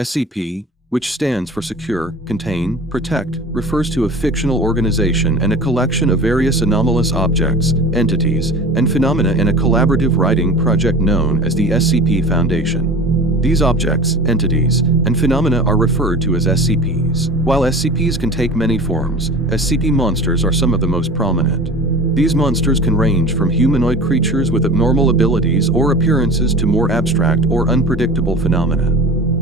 SCP, which stands for Secure, Contain, Protect, refers to a fictional organization and a collection of various anomalous objects, entities, and phenomena in a collaborative writing project known as the SCP Foundation. These objects, entities, and phenomena are referred to as SCPs. While SCPs can take many forms, SCP monsters are some of the most prominent. These monsters can range from humanoid creatures with abnormal abilities or appearances to more abstract or unpredictable phenomena.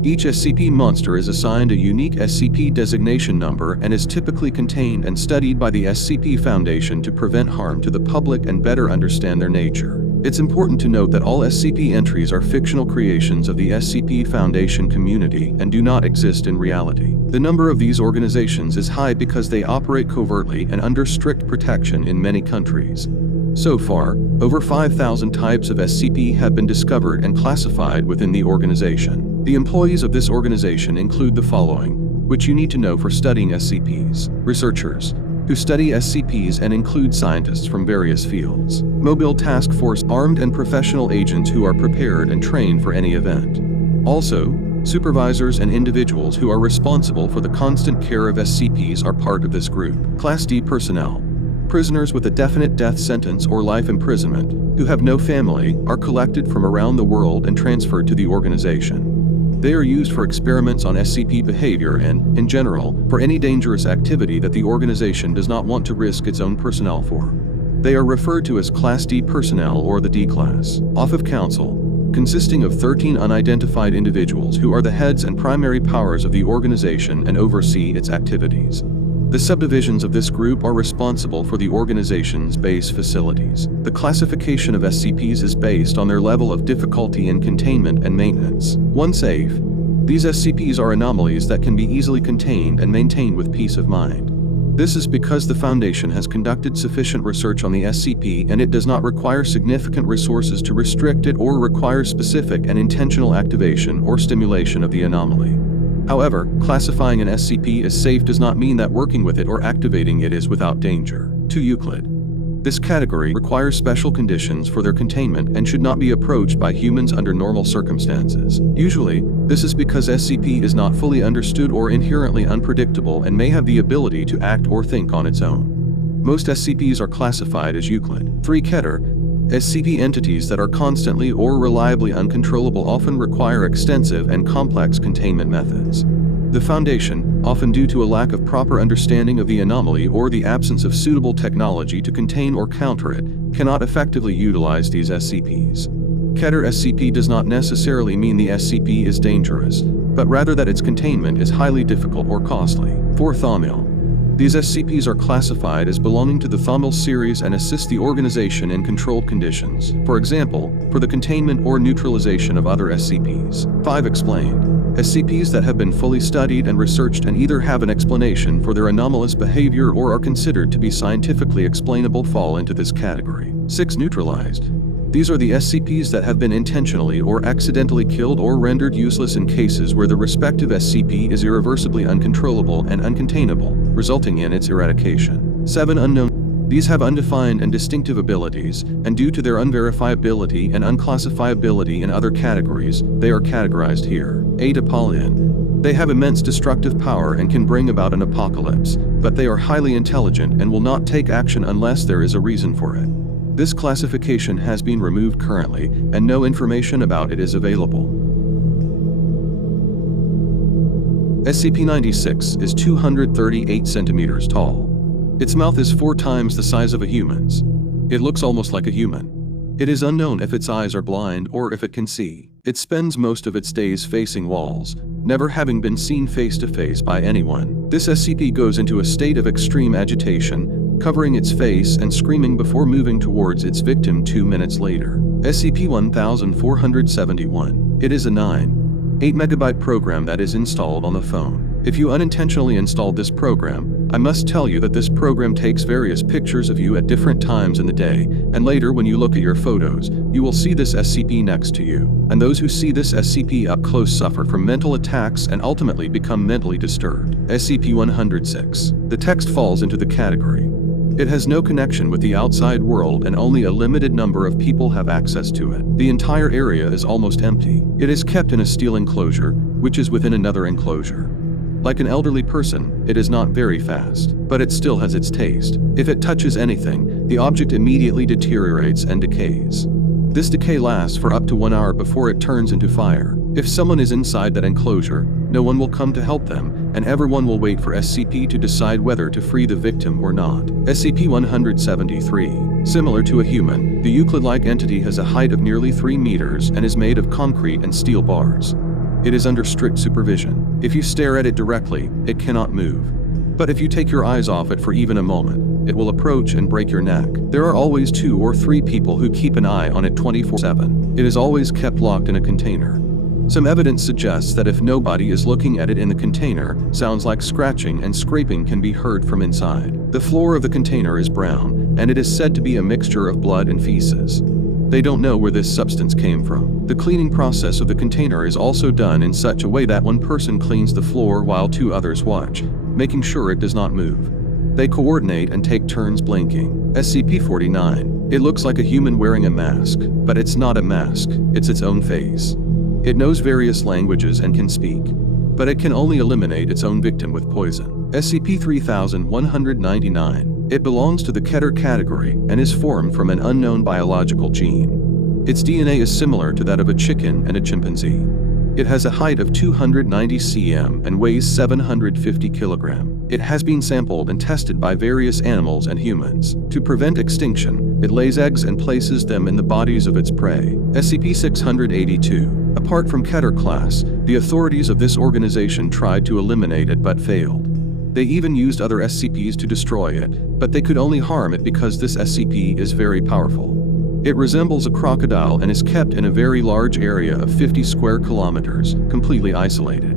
Each SCP monster is assigned a unique SCP designation number and is typically contained and studied by the SCP Foundation to prevent harm to the public and better understand their nature. It's important to note that all SCP entries are fictional creations of the SCP Foundation community and do not exist in reality. The number of these organizations is high because they operate covertly and under strict protection in many countries. So far, over 5,000 types of SCP have been discovered and classified within the organization. The employees of this organization include the following, which you need to know for studying SCPs: researchers, who study SCPs and include scientists from various fields; mobile task force, armed and professional agents who are prepared and trained for any event; also, supervisors and individuals who are responsible for the constant care of SCPs are part of this group. Class D personnel, prisoners with a definite death sentence or life imprisonment, who have no family, are collected from around the world and transferred to the organization. They are used for experiments on SCP behavior and, in general, for any dangerous activity that the organization does not want to risk its own personnel for. They are referred to as Class D personnel or the D class. Office Council, consisting of 13 unidentified individuals who are the heads and primary powers of the organization and oversee its activities. The subdivisions of this group are responsible for the organization's base facilities. The classification of SCPs is based on their level of difficulty in containment and maintenance. One safe. These SCPs are anomalies that can be easily contained and maintained with peace of mind. This is because the Foundation has conducted sufficient research on the SCP and it does not require significant resources to restrict it or require specific and intentional activation or stimulation of the anomaly. However, classifying an SCP as safe does not mean that working with it or activating it is without danger. 2. Euclid. This category requires special conditions for their containment and should not be approached by humans under normal circumstances. Usually, this is because SCP is not fully understood or inherently unpredictable and may have the ability to act or think on its own. Most SCPs are classified as Euclid. 3. Keter. SCP entities that are constantly or reliably uncontrollable often require extensive and complex containment methods. The Foundation, often due to a lack of proper understanding of the anomaly or the absence of suitable technology to contain or counter it, cannot effectively utilize these SCPs. Keter SCP does not necessarily mean the SCP is dangerous, but rather that its containment is highly difficult or costly. 4. Thaumiel. These SCPs are classified as belonging to the Thaumiel series and assist the organization in controlled conditions, for example, for the containment or neutralization of other SCPs. 5. Explained. SCPs that have been fully studied and researched and either have an explanation for their anomalous behavior or are considered to be scientifically explainable fall into this category. 6. Neutralized. These are the SCPs that have been intentionally or accidentally killed or rendered useless in cases where the respective SCP is irreversibly uncontrollable and uncontainable, resulting in its eradication. 7. Unknown. These have undefined and distinctive abilities, and due to their unverifiability and unclassifiability in other categories, they are categorized here. 8. Apollyon. They have immense destructive power and can bring about an apocalypse, but they are highly intelligent and will not take action unless there is a reason for it. This classification has been removed currently, and no information about it is available. SCP-96 is 238 centimeters tall. Its mouth is 4 times the size of a human's. It looks almost like a human. It is unknown if its eyes are blind or if it can see. It spends most of its days facing walls, never having been seen face to face by anyone. This SCP goes into a state of extreme agitation, covering its face and screaming before moving towards its victim 2 minutes later. SCP-1471. It is a 8 megabyte program that is installed on the phone. If you unintentionally installed this program, I must tell you that this program takes various pictures of you at different times in the day, and later when you look at your photos, you will see this SCP next to you. And those who see this SCP up close suffer from mental attacks and ultimately become mentally disturbed. SCP-106. The text falls into the category. It has no connection with the outside world and only a limited number of people have access to it. The entire area is almost empty. It is kept in a steel enclosure, which is within another enclosure. Like an elderly person, it is not very fast, but it still has its taste. If it touches anything, the object immediately deteriorates and decays. This decay lasts for up to 1 hour before it turns into fire. If someone is inside that enclosure, no one will come to help them, and everyone will wait for SCP to decide whether to free the victim or not. SCP-173. Similar to a human, the Euclid-like entity has a height of nearly 3 meters and is made of concrete and steel bars. It is under strict supervision. If you stare at it directly, it cannot move. But if you take your eyes off it for even a moment, it will approach and break your neck. There are always 2 or 3 people who keep an eye on it 24/7. It is always kept locked in a container. Some evidence suggests that if nobody is looking at it in the container, sounds like scratching and scraping can be heard from inside. The floor of the container is brown, and it is said to be a mixture of blood and feces. They don't know where this substance came from. The cleaning process of the container is also done in such a way that one person cleans the floor while 2 others watch, making sure it does not move. They coordinate and take turns blinking. SCP-49. It looks like a human wearing a mask, but it's not a mask, it's its own face. It knows various languages and can speak, but it can only eliminate its own victim with poison. SCP-3199. It belongs to the Keter category and is formed from an unknown biological gene. Its DNA is similar to that of a chicken and a chimpanzee. It has a height of 290 cm and weighs 750 kg. It has been sampled and tested by various animals and humans. To prevent extinction, it lays eggs and places them in the bodies of its prey. SCP-682. Apart from Keter class, the authorities of this organization tried to eliminate it but failed. They even used other SCPs to destroy it, but they could only harm it because this SCP is very powerful. It resembles a crocodile and is kept in a very large area of 50 square kilometers, completely isolated.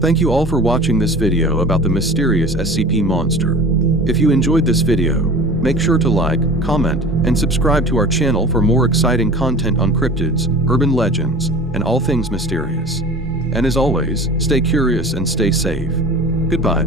Thank you all for watching this video about the mysterious SCP monster. If you enjoyed this video, make sure to like, comment, and subscribe to our channel for more exciting content on cryptids, urban legends, and all things mysterious. And as always, stay curious and stay safe. Goodbye.